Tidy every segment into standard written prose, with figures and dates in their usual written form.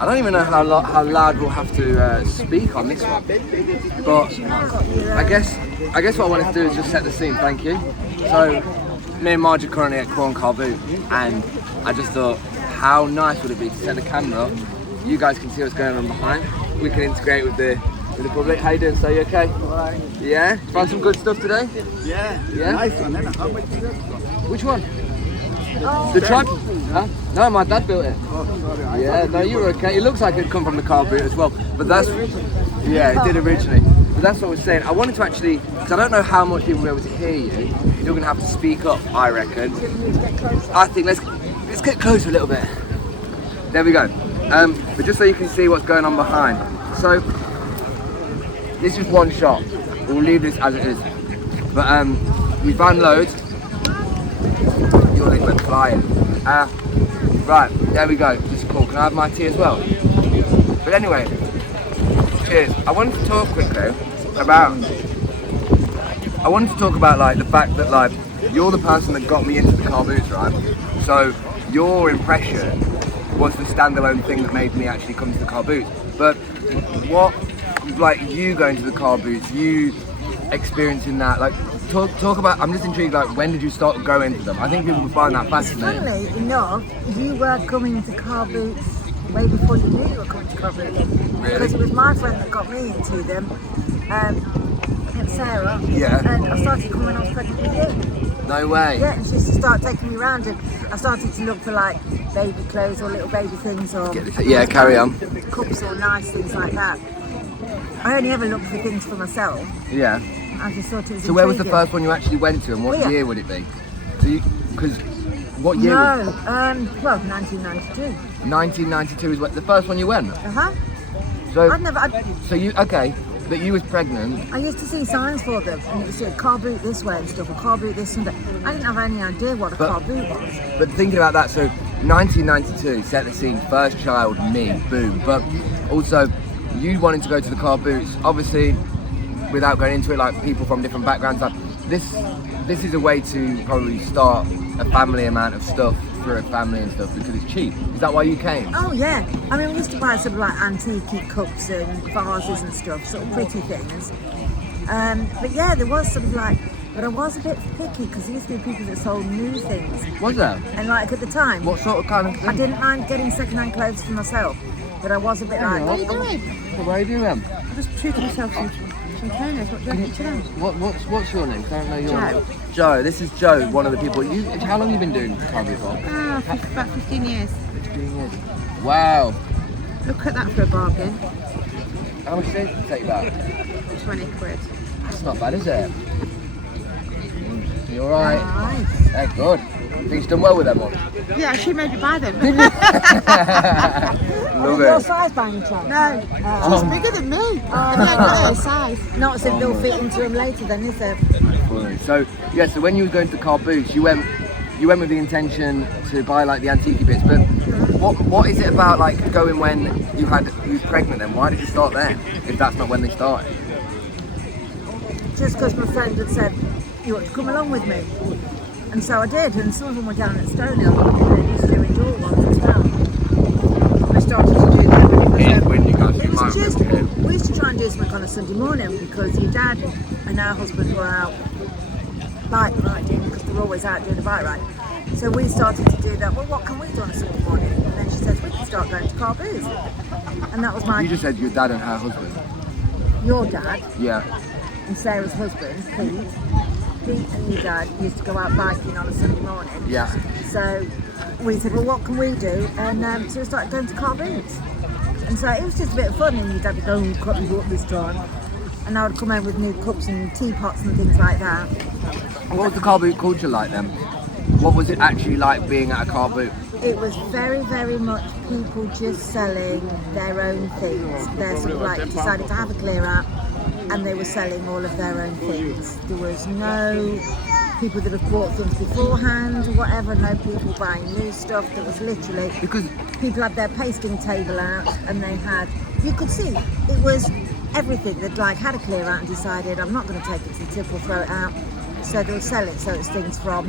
I don't even know how loud we'll have to speak on this one, but I guess what I wanted to do is just set the scene. Thank you. So, me and Marge are currently at Carboot, and I just thought, how nice would it be to set the camera up? You guys can see what's going on behind. We can integrate with the public. How you doing? So you okay? Alright. Yeah. Found some good stuff today. Yeah. Yeah. Nice one. How much is it? Which one? The tripod? Huh? No, my dad built it. Oh, sorry. Yeah, no, you were okay. It looks like it'd come from the Carboot as well, but that's yeah, it did originally. But that's what I was saying. I wanted to actually, because I don't know how much people will be able to hear you. You're gonna have to speak up, I reckon. I think let's get closer a little bit. There we go. But just so you can see what's going on behind. So this is one shot. We'll leave this as it is. But we found loads. Your leg went flying. Right, there we go. This is cool. Can I have my tea as well? But anyway, cheers. I wanted to talk quickly about like the fact that like you're the person that got me into the Carboots, right? So your impression was the standalone thing that made me actually come to the Carboots. But what, like you going to the Carboots, you experiencing that, like talk about, I'm just intrigued, like when did you start going to them? I think people would find that fascinating. Funnily enough, you were coming to Carboots way before you knew you were coming to Carboots. Really? Because it was my friend that got me into them, Sarah. Yeah. And I started coming when I was pregnant with you. No way. Yeah, and she used to start taking me around, and I started to look for like baby clothes or little baby things or Yeah, carry on. cups or nice things like that. I only ever looked for things for myself. Yeah. I just thought it was So where was the intriguing. first one you actually went to, and what Here. year would it be? So you, because what year? No, Was, well, 1992. 1992 is what the first one you went. So so you okay? But you was pregnant. I used to see signs for them, and it would say car boot this way and stuff, or car boot this and that. I didn't have any idea what a car boot was. But thinking about that, so 1992, set the scene, first child, me, boom. But also, you wanting to go to the Carboots, obviously, without going into it, like people from different backgrounds, like this is a way to probably start a family amount of stuff for a family and stuff because it's cheap. Is that why you came? Oh yeah, I mean we used to buy sort of like antique cups and vases and stuff, sort of pretty things. But yeah, there was sort of like, but I was a bit picky because there used to be people that sold new things. Was there? And like at the time, What sort of kind of thing? I didn't mind getting second-hand clothes for myself, but I was a bit like, What are you doing? What are you doing? I'm just treating myself some trainers. What do you reckon to them? What's your name? I don't know your Joe. name. Joe. This is Joe, one of the people. How long have you been doing Carboot for? About 15 years. 15 years. Wow. Look at that for a bargain. How much did it take that? 20 quid. That's not bad, is it? You alright? alright. They're good. Think you've done well with them ones? Yeah, she made me buy them. Love Your it. size by any chance? No, she's bigger than me. I've got her size. Not as if they'll fit into them later then, is there? So yeah, so when you were going to Carboots, you went with the intention to buy like the antique bits, but what is it about like going when you was pregnant then? Why did you start there if that's not when they started? Just because my friend had said, you want to come along with me? And so I did, and some of them were down at Stonehill, and they used to do indoor ones as well. I started to do them. When you guys It was just, we used to try and do something on a Sunday morning because your dad and our husband were out bike riding because they're always out doing a bike ride. So we started to do that. Well, what can we do on a Sunday morning? And then she says, we can start going to Carboot. And that was You just said your dad and her husband. your dad Yeah. and Sarah's husband, Pete and your dad used to go out biking on a Sunday morning. Yeah. So we said, well, what can we do? And so we started going to Carboots. And so it was just a bit of fun, and your dad would go, oh, cut me up this time. And I would come home with new cups and teapots and things like that. What was the Carboot culture like then? What was it actually like being at a Carboot? It was very, very much people just selling their own things. They sort of like decided to have a clear out, and they were selling all of their own things. There was no people that have bought things beforehand or whatever, no people buying new stuff. There was literally, Because people had their pasting table out, and they had, you could see, it was everything. They'd like had a clear out and decided, I'm not going to take it to the tip or throw it out. So they'll sell it. So it's things from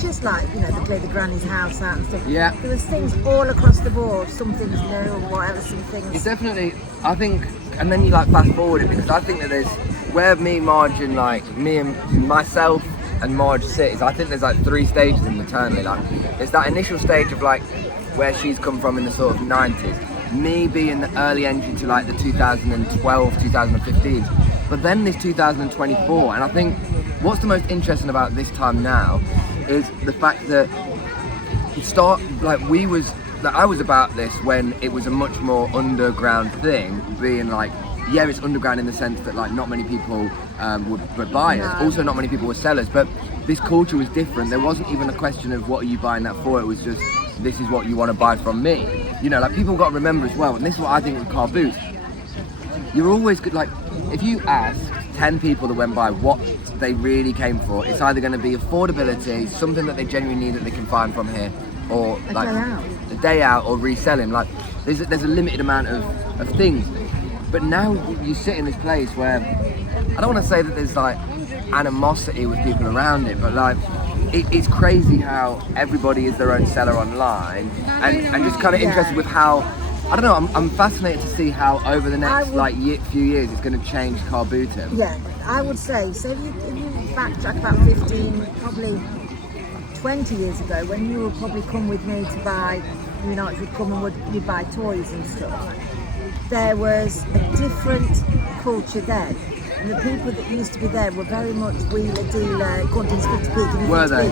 just like, you know, they clear the granny's house out and stuff. Yeah. There was things all across the board. Some things new and whatever, some things. It's definitely, I think, and then you like fast forward it, because I think that there's, where me, Marge, and like me and myself and Marge sit is, I think there's like 3 stages in maternity. Like, there's that initial stage of like where she's come from in the sort of 90s, me being the early entry to like the 2012, 2015, but then this 2024, and I think what's the most interesting about this time now is the fact that I was about this when it was a much more underground thing, being like, yeah, it's underground in the sense that like not many people were buyers, also not many people were sellers, but this culture was different. There wasn't even a question of what are you buying that for, it was just, this is what you want to buy from me. You know, like people got to remember as well, and this is what I think with Carboot, you're always good, like if you ask 10 people that went by what they really came for, it's either going to be affordability, something that they genuinely need that they can find from here, or like a day out or reselling. Like there's a limited amount of things. But now you sit in this place where, I don't want to say that there's like animosity with people around it, but like it's crazy how everybody is their own seller online, and just kind of interested with how, I don't know, I'm fascinated to see how over the next few years it's going to change car booting. Yeah, I would say, so if you backtrack about 15, probably 20 years ago, when you would probably come with me to buy, you know, would come and you'd buy toys and stuff, there was a different culture then. And the people that used to be there were very much wheeler dealer, Gordon's 50p. Were they?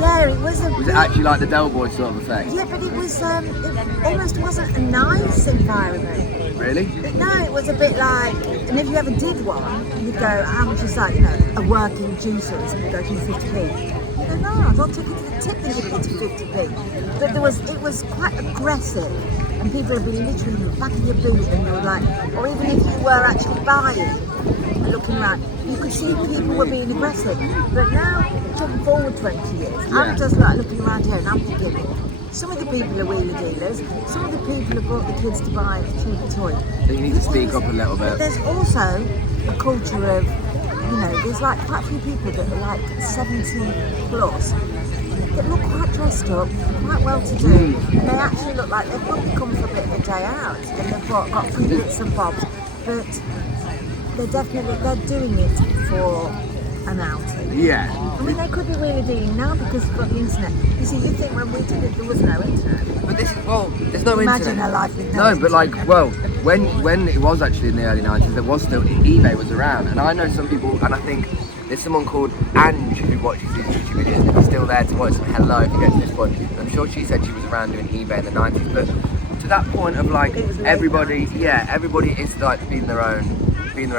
Yeah, it was Was it actually like the Del Boy sort of effect? Yeah, but it was, it almost wasn't a nice environment. Really? No, it was a bit like, and if you ever did one, you'd go, how much is that, you know, a working juicer, and you'd go, give me 50p. You go, no, I'll take it to the tip and give it to 50p. But it was quite aggressive, and people would be literally in the back of your boot, and you were like, or even if you were actually buying, looking around, you could see people were being aggressive. But now, jump forward 20 years, I'm just like looking around here and I'm thinking, some of the people are wheeler dealers, some of the people have brought the kids to buy a cheaper toy. So you need to speak up a little bit. But there's also a culture of, you know, there's like quite a few people that are like 70 plus that look quite dressed up, quite well to do, and they actually look like they've probably come for a bit of a day out and they've got some bits and bobs, but they're doing it for an outing. Yeah. I mean, they could be really dealing now because we've got the internet. You see, you think when we did it, there was no internet. But this is, well, there's no Imagine internet. a life with No, but like, well, when it was actually in the early 90s, there was still, eBay was around. And I know some people, and I think there's someone called Ange who watches these YouTube videos, and is still there to watch them. Hello, if you get to this point. I'm sure she said she was around doing eBay in the 90s, but to that point of like, everybody is like being their own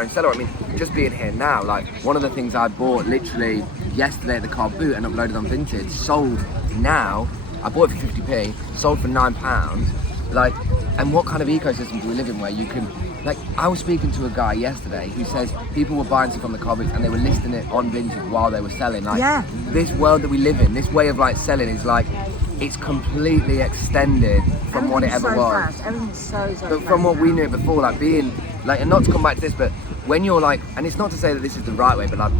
seller. I mean, just being here now, like one of the things I bought literally yesterday at the Carboot and uploaded on Vinted, sold now, I bought it for 50p, sold for £9. Like, and what kind of ecosystem do we live in where you can, like, I was speaking to a guy yesterday who says people were buying stuff on the Carboots and they were listing it on Vinted while they were selling. Like, this world that we live in, this way of like selling is like, it's completely extended from what it ever was. Fast. Everything's so But from what we knew before, like being, like, and not to come back to this, but when you're like, and it's not to say that this is the right way, but like,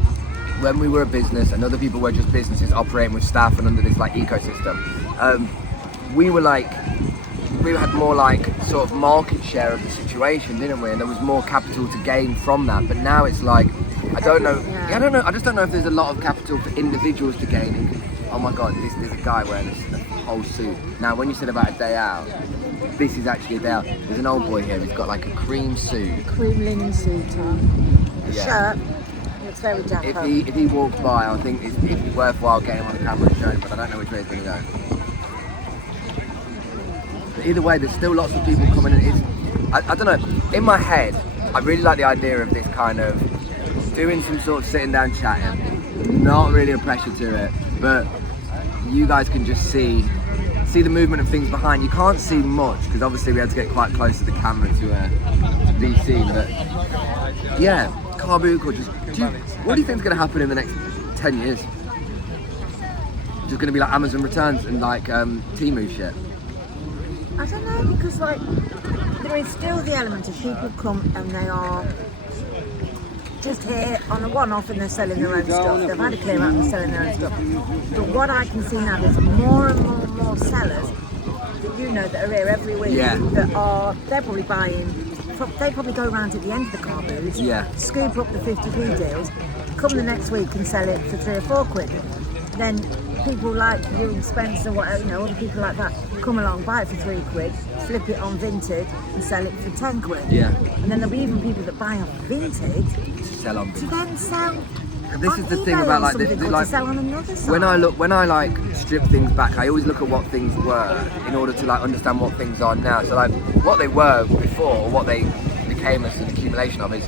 when we were a business and other people were just businesses operating with staff and under this like ecosystem, we were like, we had more like sort of market share of the situation, didn't we? And there was more capital to gain from that. But now it's like, I don't know, I just don't know if there's a lot of capital for individuals to gain. Oh my God, there's a guy wearing a whole suit. Now, when you said about a day out, this is actually a day out. There's an old boy here who's got like a cream suit. Cream linen suit on. A shirt. It's very jumbo. If he walks by, I think it'd be worthwhile getting him on the camera and showing him, but I don't know which way he's going to go. But either way, there's still lots of people coming in. I don't know, in my head, I really like the idea of this kind of doing some sort of sitting down chatting. Not really a pressure to it, but you guys can just see the movement of things behind. You can't see much because obviously we had to get quite close to the camera to be seen. But yeah, Carboot culture. What do you think is going to happen in the next 10 years? Just going to be like Amazon returns and like Temu shit? I don't know, because like there is still the element of people come and they are just here on a one-off and they're selling their own stuff. They've had a clear out and they're selling their own stuff. But what I can see now, there's more and more and more sellers that you know that are here every week they're probably buying. They probably go around at the end of the car booths, scoop up the 50p deals, come the next week and sell it for 3 or 4 quid. Then people like you and Spencer, whatever, you know, other people like that, come along, buy it for 3 quid, flip it on Vinted and sell it for 10 quid. Yeah. And then there'll be even people that buy off Vinted Sell on to Vinted. then sell. And this is the thing about like this, to like sell on another side. when I like strip things back, I always look at what things were in order to like understand what things are now. So like what they were before, or what they became as an accumulation of, is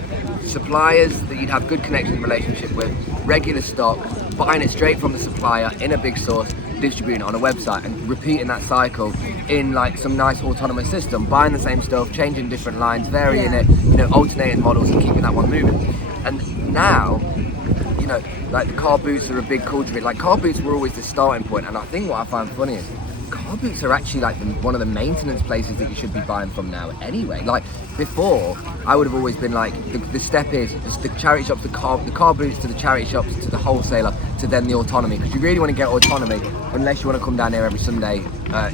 suppliers that you'd have good connection relationship with, regular stock, buying it straight from the supplier in a big source, distributing it on a website, and repeating that cycle in like some nice autonomous system, buying the same stuff, changing different lines, varying it, you know, alternating models and keeping that one moving. And now, you know, like the car boots are a big culture of it. Like car boots were always the starting point, and I think what I find funny is car boots are actually like one of the maintenance places that you should be buying from now anyway. Like before, I would have always been like, the step is just the charity shops, the car boots to the charity shops, to the wholesaler, to then the autonomy, because you really want to get autonomy unless you want to come down here every Sunday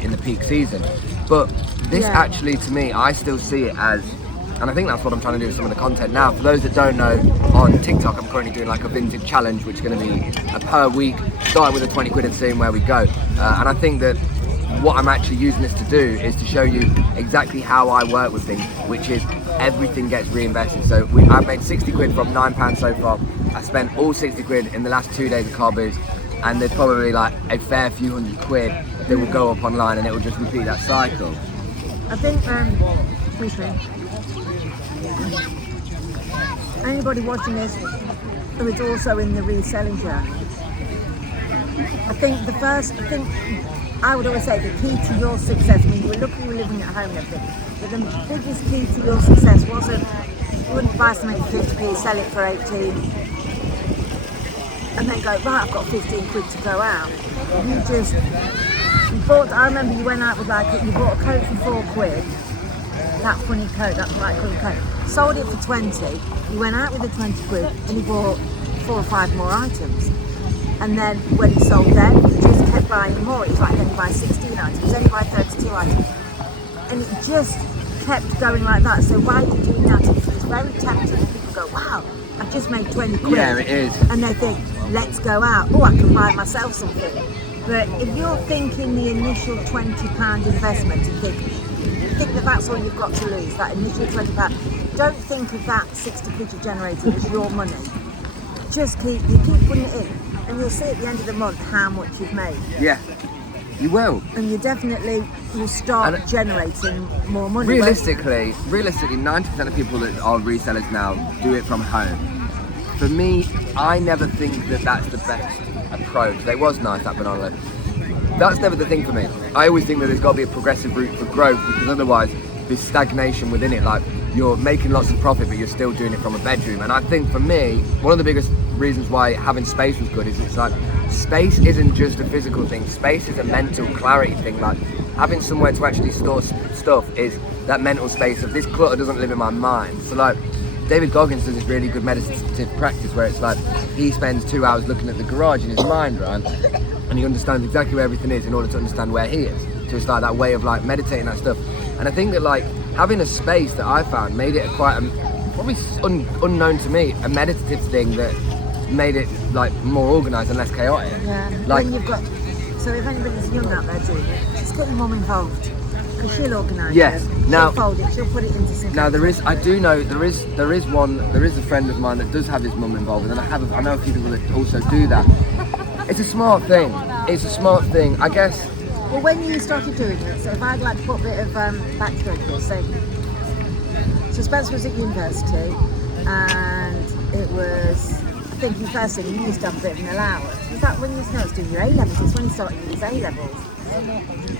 in the peak season. But this actually, to me, I still see it as, and I think that's what I'm trying to do with some of the content now. For those that don't know, on TikTok I'm currently doing like a vintage challenge, which is going to be per week, starting with a 20 quid and seeing where we go. And I think that what I'm actually using this to do is to show you exactly how I work with things, which is everything gets reinvested. So I've made 60 quid from £9 so far. I spent all 60 quid in the last 2 days of car boots, and there's probably like a fair few hundred quid that will go up online, and it will just repeat that cycle. I think, excuse me, anybody watching this who is also in the reselling journey, I think I would always say the key to your success, I mean, you were lucky you were living at home and everything, but the biggest key to your success wasn't, you wouldn't buy something for 50p, sell it for 18, and then go, right, I've got 15 quid to go out. I remember you went out with you bought a coat for 4 quid, that funny coat, that bright coloured coat, sold it for 20, you went out with the 20 quid and you bought 4 or 5 more items. And then when it sold then, you just kept buying more. It was like then you buy 16 items, then you buy 32 items. And it just kept going like that. So why are you doing that? It's very tempting. People go, wow, I've just made 20 quid. Yeah, it is. And they think, let's go out. Oh, I can buy myself something. But if you're thinking the initial £20 investment and think that that's all you've got to lose, that initial £20, don't think of that 60 quid you're generating as your money. Just keep putting it in. And you'll see at the end of the month how much you've made. Yeah, you will. And you definitely will start generating more money. Realistically, 90% of people that are resellers now do it from home. For me, I never think that that's the best approach. It was nice, that banana. That's never the thing for me. I always think that there's got to be a progressive route for growth, because otherwise there's stagnation within it. Like, you're making lots of profit, but you're still doing it from a bedroom. And I think for me, one of the biggest reasons why having space was good is it's like, space isn't just a physical thing. Space is a mental clarity thing. Like, having somewhere to actually store stuff is that mental space of this clutter doesn't live in my mind. So like, David Goggins does this really good meditative practice where it's like, he spends 2 hours looking at the garage in his mind, right? And he understands exactly where everything is in order to understand where he is. So it's like that way of like meditating that stuff. And I think that like, having a space that I found made it probably unknown to me, a meditative thing that made it like more organised and less chaotic. Yeah. Like, so if anybody's young out there doing it, just get your mum involved, because she'll organise yes. it. Now, she'll fold it, she'll put it into something. Now there is a friend of mine that does have his mum involved, and I know a few people that also do that. It's a smart thing. I guess. Well, when you started doing it, so if I'd like to put a bit of backstory to this, so Spencer was at university, and it was, I think the first thing, you used to have a bit of an allowance. Was that when you started doing your A-levels? It's when you started doing your A-levels.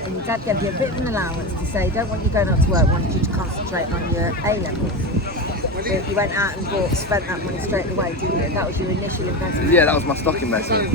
And your dad gave you a bit of an allowance to say, don't want you going up to work, want you to concentrate on your A-levels. But you went out and spent that money straight away, didn't you? That was your initial investment. Yeah, that was my stock investment.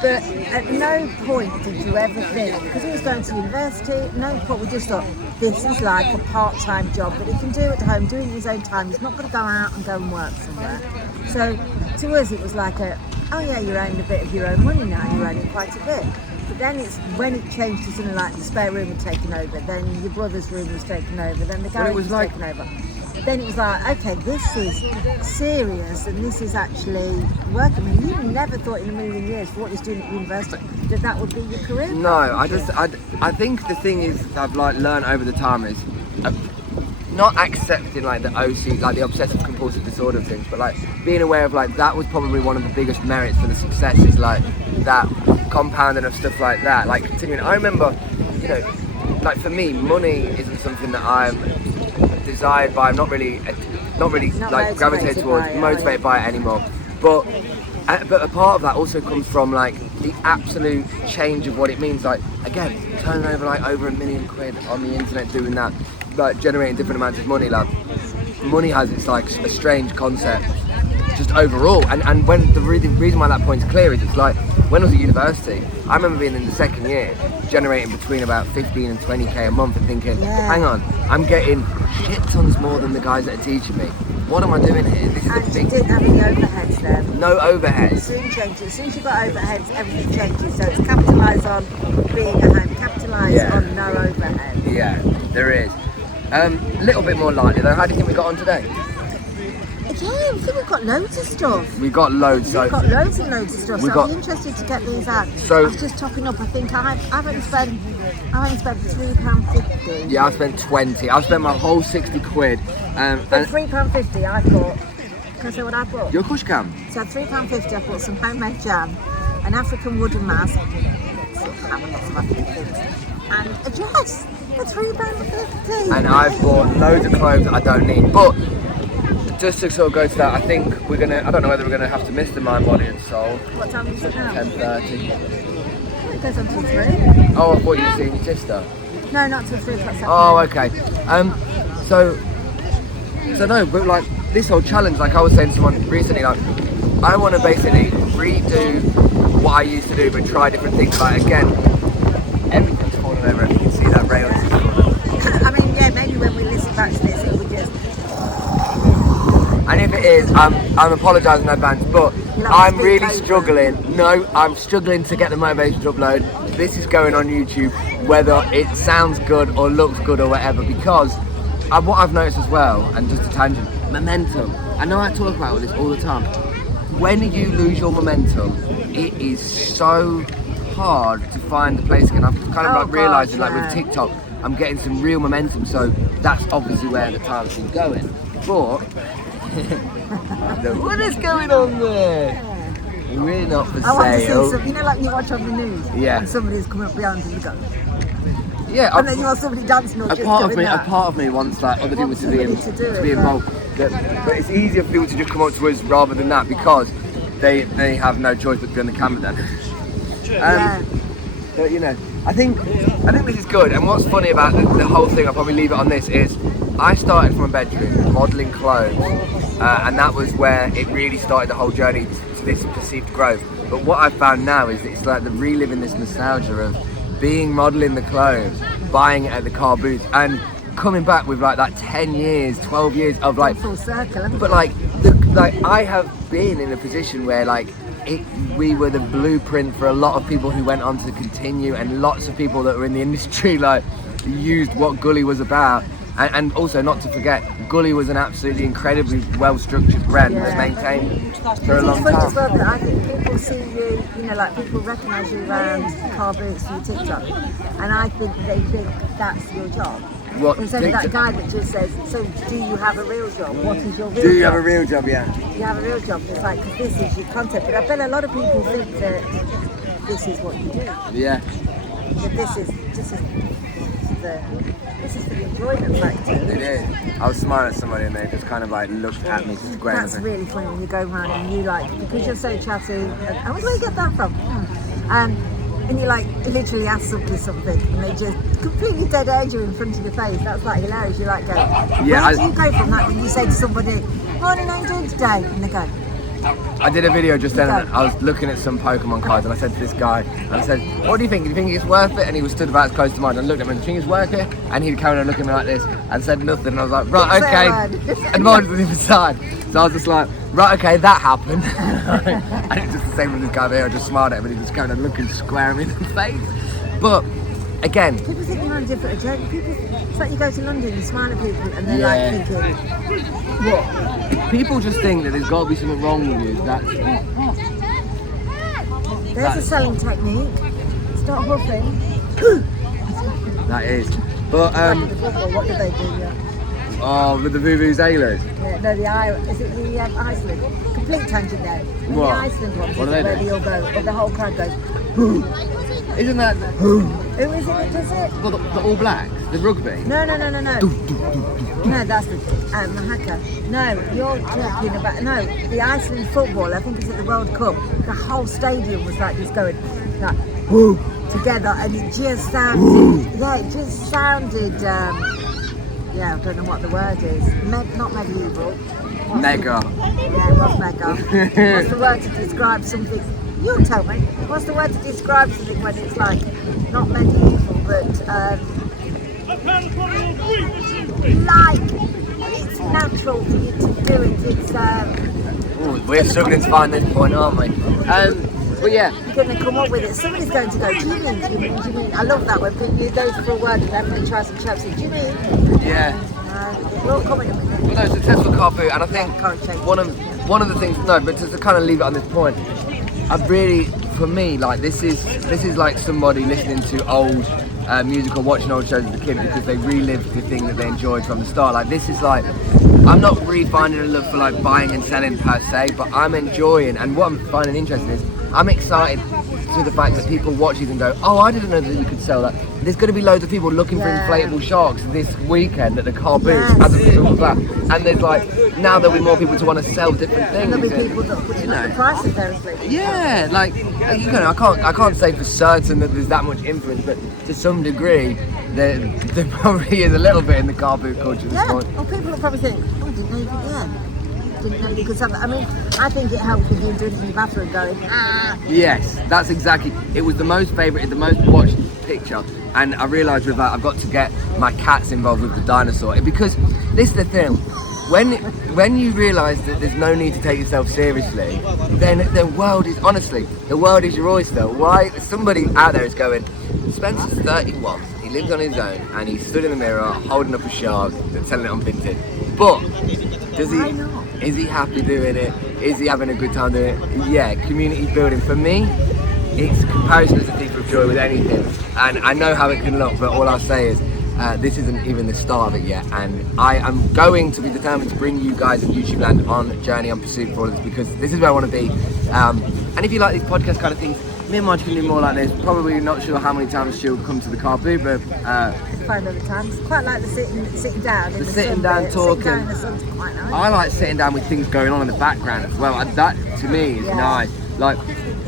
But at no point did you ever think, because he was going to university, at no point we just thought, this is like a part-time job that he can do at home, doing his own time. He's not going to go out and go and work somewhere. So to us it was like oh yeah, you're earning a bit of your own money now, you're earning quite a bit. But then it's when it changed to something like the spare room had taken over, then your brother's room was taken over, then the garage was taken over. Then it was like, okay, this is serious and this is actually work. I mean, you never thought in a million years for what you're doing at university that would be your career. No, I think the thing is I've like learned over the time is not accepting like the OC, like the obsessive compulsive disorder things, but like being aware of like that was probably one of the biggest merits for the success is like that compounding of stuff like that, like continuing. I remember, you know, like for me, money isn't something that I'm desired by. I'm not really like gravitated towards, motivated by it anymore. But a part of that also comes from like the absolute change of what it means. Like again, turning over like over £1 million on the internet, doing that, like generating different amounts of money. Like money has its like a strange concept just overall. And when the reason why that point's clear is it's like when I was at university, I remember being in the second year generating between about 15 and 20k a month and thinking, hang on, I'm getting shit tons more than the guys that are teaching me. What am I doing here? This is and a big... you didn't have any overheads then? No overheads. Soon changes. As soon as you've got overheads, everything changes. So it's capitalise on being at home, capitalise on no overhead. Yeah, there is. A little bit more lightly though. How do you think we got on today? Yeah, I think we've got loads of stuff. We got loads. We've got loads and loads of stuff. So got, I'm interested to get these out. So I was just topping up. I think I've only spent £3.50. Yeah, I spent 20. I spent my whole 60 quid. But £3.50 I bought. Can I say what I bought? Your kush cam. So £3.50 I bought some homemade jam, an African wooden mask, and a dress for £3.50. And I've bought loads of clothes I don't need. But just to sort of go to that, I think we're gonna. I don't know whether we're gonna have to miss the Mind, Body and Soul. What time is it now? 10:30. It goes on till 3. Oh, I thought you were seeing your sister. No, not till 3 o'clock. Oh, okay. So no, but like this whole challenge, like I was saying to someone recently, like I want to basically redo what I used to do, but try different things. Like again, everything's falling over. You can see that rail. I mean, yeah, maybe when we listen back to this, it would just. And if it is, I'm apologising in advance, but I'm really struggling. No, I'm struggling to get the motivation to upload. This is going on YouTube, whether it sounds good or looks good or whatever, because what I've noticed as well, and just a tangent, momentum. I know I talk about this all the time. When you lose your momentum, it is so hard to find the place again. I'm kind of like realising, like with TikTok, I'm getting some real momentum, so that's obviously where the time's been going. But what is going on there? We're not for I want to see sale. some, you know, like you watch on the news, and somebody's coming up behind you and go. Yeah, and then you want somebody dancing or just doing that. A part of me wants like other people to be involved. But it's easier for people to just come up to us rather than that, because they have no choice but to be on the camera then. But you know, I think this is good. And what's funny about the whole thing, I'll probably leave it on this, is I started from a bedroom modelling clothes, and that was where it really started the whole journey to this perceived growth. But what I've found now is it's like the reliving this nostalgia of being modelling the clothes, buying it at the Carboot, and coming back with like that 10 years, 12 years of like full circle. But like I have been in a position where like we were the blueprint for a lot of people who went on to continue, and lots of people that were in the industry like used what Gully was about. And also, not to forget, Gully was an absolutely incredibly well-structured brand that was maintained for a long time. As well, that I think people see you, you know, like people recognise you around Carboot through TikTok, and I think they think that's your job. What, instead of that guy that just says, so do you have a real job? What is your real job? Do you have a real job, yeah? Do you have a real job? It's like, cause this is your content. But I bet a lot of people think that this is what you do. Yeah. But this is the enjoyment factor. It is. I was smiling at somebody and they just kind of like looked at me. That's really funny when you go around and you like, because you're so chatty. And where do you get that from? and you like literally ask somebody something and they just completely dead air you in front of your face. That's like hilarious. You like go, Yeah, where do you go from that when you say to somebody, morning, how you doing today? And they go, I did a video just then and I was looking at some Pokemon cards and I said to this guy, and I said, what do you think? Do you think it's worth it? And he was stood about as close to mine and I looked at him and do you think it's worth it? And he'd carry on looking at me like this and said nothing and I was like, right, okay. And mine was on the other side. So I was just like, right, okay, that happened. And it's just the same with this guy there, I just smiled at him and he just carried on looking square at me in the face. But again, people think you're on a different agenda. It's like you go to London, you smile at people and they're like thinking, what? People just think that there's got to be something wrong with you. There's a selling technique. Start huffing. That is. But What do they do? Yeah. oh, with the Vuvuzelas. Yeah, no, is it the Iceland? Complete tangent there. In What? The Iceland one, What do they where do? they all go, or the whole crowd goes. Isn't that Who is it that does it? well, the All Blacks, the rugby? No. No, that's the hacker. No, you're talking about the Iceland football. I think it's at the World Cup. The whole stadium was like just going like whoo together, and it just sounded. Yeah, it just sounded. I don't know what the word is. Not medieval. Mega. Yeah, it was mega. What's the word to describe something? You tell me. What's the word to describe something when it's like not medieval, but like it's natural for you to do it. It's We're struggling to find this point, aren't we? But yeah. you're going to come up with it. Somebody's going to go, do you mean? I love that when people use those for a word and everybody tries some chaps. Do you mean? Yeah. We'll come in a minute. Well, no, successful carboot, and I think Can't change. one of the things. No, but just to kind of leave it on this point, I've really, for me, like this is like somebody listening to old music or watching old shows as a kid because they relived the thing that they enjoyed from the start. Like this is like, I'm not really finding a love for like buying and selling per se, but I'm enjoying, and what I'm finding interesting is I'm excited to the fact that people watch these and go, oh, I didn't know that you could sell that. There's going to be loads of people looking for inflatable sharks this weekend at the Carboot as a result of that. And there's like, now there'll be more people to want to sell different things. There'll be people that put the prices there as well. Yeah, like, you know, I can't say for certain that there's that much influence, but to some degree, there probably is a little bit in the car boot culture at this point. Well, people will probably think, oh, didn't know you could, didn't know you could sell that. I mean, I think it helps with you doing it in your bathroom going, Yes, that's exactly. It was the most favoured, the most watched picture, and I realised with that I've got to get my cats involved with the dinosaur because this is the thing. When you realise that there's no need to take yourself seriously, then the world is honestly the world is your oyster. Why somebody out there is going, Spencer's 31, he lives on his own, and he stood in the mirror holding up a shark and selling it on Vinted. But is he happy doing it? Is he having a good time doing it? Yeah, community building. For me, it's comparison is a thief of joy with anything. And I know how it can look, but all I'll say is this isn't even the start of it yet. And I am going to be determined to bring you guys in YouTube land on a journey, on pursuit for all this, because this is where I want to be. And if you like these podcast kind of things, me and Marge can do more like this. Probably not sure how many times she'll come to the Carboot, but 5 other times. Quite like the sitting down. the sitting down talking. Sitting down in the sun's quite nice. I like sitting down with things going on in the background as well. And that to me is nice. Like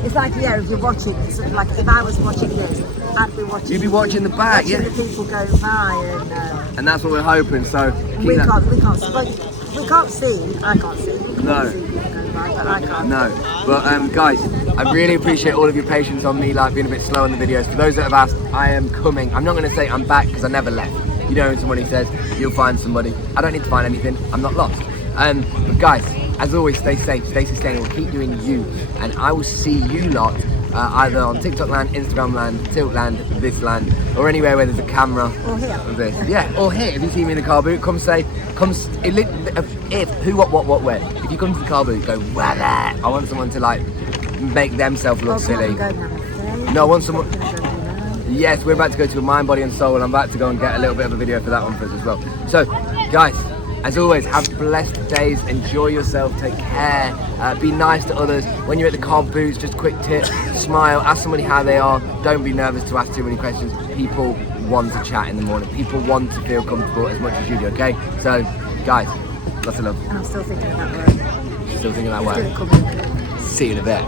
it's like if you're watching, it's sort of like if I was watching this, I'd be watching. you'd be watching the back, watching the people go by, and that's what we're hoping. So we can't see. I can't see. No. See people going by, but I can't. No, but guys, I really appreciate all of your patience on me like being a bit slow on the videos. For those that have asked, I am coming. I'm not going to say I'm back because I never left. You know, when somebody says you'll find somebody, I don't need to find anything. I'm not lost. But guys, as always, stay safe, stay sustainable, keep doing you, and I will see you lot either on TikTok land, Instagram land, Tilt land, this land, or anywhere where there's a camera. Or here. Of this. Yeah, or here. If you see me in the car boot, come say, where. If you come to the car boot, go, where there? I want someone to like make themselves look silly. No, I want someone. Yes, we're about to go to a Mind, Body and Soul, and I'm about to go and get a little bit of a video for that one for us as well. So, guys, as always, have blessed days, enjoy yourself, take care, be nice to others. When you're at the car boots, just a quick tip, smile, ask somebody how they are, don't be nervous to ask too many questions. People want to chat in the morning, people want to feel comfortable as much as you do, okay? So, guys, lots of love. And I'm still thinking of that word. Still thinking that word. See you in a bit.